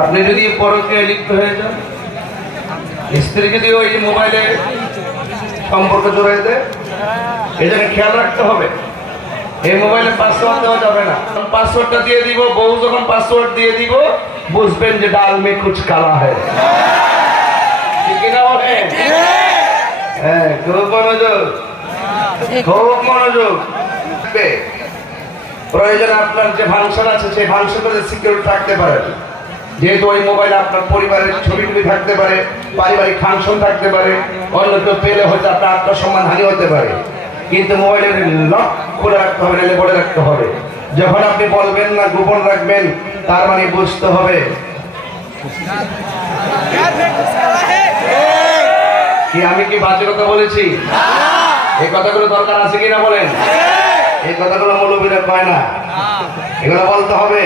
আপনি যদি পরকীয়ায় লিপ্ত হয়ে যান, স্ত্রী যদি ওই মোবাইলে সম্পর্ক জড়াই দেয়, এই জন্য খেয়াল রাখতে হবে। এই মোবাইলে পাসওয়ার্ড দেওয়া যাবে না। পাসওয়ার্ডটা দিয়ে দিব, বউ যখন পাসওয়ার্ড দিয়ে দিব বুঝবেন যে ডাল মে কুছ কালা হয়। ঠিক না বলেন? হ্যাঁ, খুব মনোযোগ, খুব মনোযোগ। প্রয়োজন আপনার যে ফাংশন আছে সেই ফাংশনটাতে সিকিউর থাকতে পারেন, যেহেতু ওই মোবাইলে আপনার পরিবারের ছবি থাকতে পারে, পারিবারিক ফাংশন থাকতে পারে, অন্য কেউ পেলে হয়তো আপনার আত্মসম্মান হানি হতে পারে। কিন্তু মোবাইলের লক করে রাখতে হবে, নাহলে বলে রাখতে হবে। যখন আপনি বলবেন না, গোপন রাখবেন, তার মানে বুঝতে হবে কি আমি কি বাজে কথা বলেছি। এই কথাগুলো দরকার আছে কিনা বলেন? এই কথাগুলো মৌলবীরা কয় না, এগুলো বলতে হবে,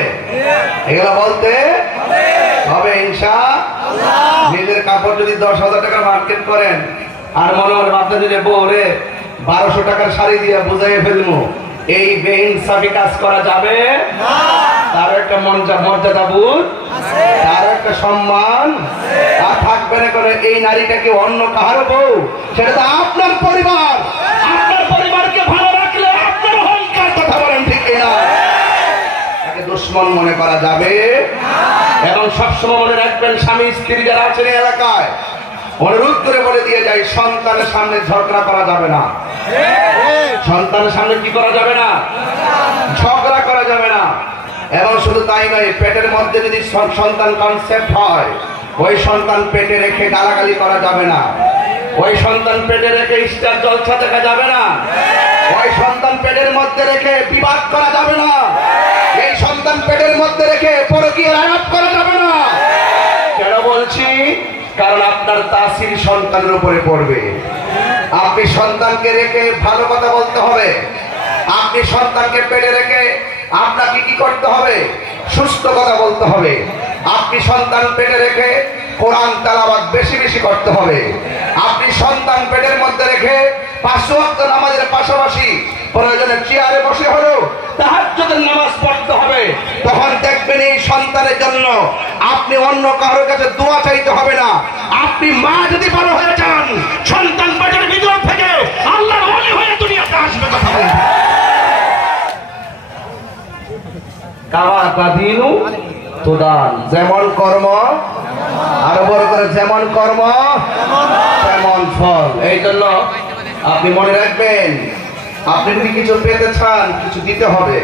এগুলো বলতে হবে ইনশাআল্লাহ। নিজের কাপড় যদি 10,000 টাকা মার্কেট করেন আর মনে মনে ভাবতে যদি বউরে 1200 টাকার শাড়ি দিয়ে বুঝাইয়ে ফেলবো, এই বেইনসাফি কাজ করা যাবে না। তার একটা মর্যাদা বোধ, তার একটা সম্মান আর থাকবে না। করে এই নারীটাকে অন্য কাহার বউ, সেটা তো আপনার পরিবার। আপনার পরিবারকে ভালো রাখলে আপনার অহংকার, কথা বলেন ঠিক কিনা? তাকে দুশ্মন মনে করা যাবে না। এবং সবসময় মনে রাখবেন, স্বামী স্ত্রী যারা আছেন এই এলাকায়, অনুরোধ করে বলে দিয়ে যায়, সন্তানের সামনে ঝগড়া করা যাবে না। সন্তানের সামনে কি করা যাবে না? ঝগড়া করা যাবে না। এবং শুধু তাই নয়, পেটের মধ্যে যদি সন্তান কনসেপ্ট হয়, ওই সন্তান পেটে রেখে গালাগালি করা যাবে না। ওই সন্তান পেটে রেখে স্টার জলসা দেখা যাবে না। ওই সন্তান পেটের মধ্যে রেখে বিবাদ করা যাবে না। এই সন্তান পেটের মধ্যে রেখে পরকীয়ার আয়াত করা যাবে না। কেন বলছি? কারণ আপনার তাসির সন্তানের উপরে পড়বে। আপনি সন্তানকে রেখে ভালো কথা বলতে হবে। আপনি সন্তানকে পেটে রেখে আপনাকে কি করতে হবে? সুস্থ কথা বলতে হবে। আপনি সন্তান পেটে রেখে কোরআন তেলাওয়াত বেশি বেশি করতে হবে। আপনি সন্তান পেটের মধ্যে রেখে 5 ওয়াক্ত নামাজের পাশাপাশি প্রয়োজনে চেয়ারে বসে হলেও তাহাজ্জুদের নামাজ পড়তে হবে। তখন দেখবেন এই সন্তানের জন্য আপনি অন্য কারোর কাছে দোয়া চাইতে হবে না। আপনি মা যদি বড় হয়ে যান, সন্তান পেটের ভিতর থেকে আল্লাহর ওলি হয়ে দুনিয়াতে আসবে। কথা বলেন। কামা কাদিনু তুদান, যেমন কর্ম, আরো বড় করে যেমন কর্ম তেমন ফল। এই জন্য আপনি মনে রাখবেন, আপনি যদি কিছু পেতে চান, কিছু দিতে হবে।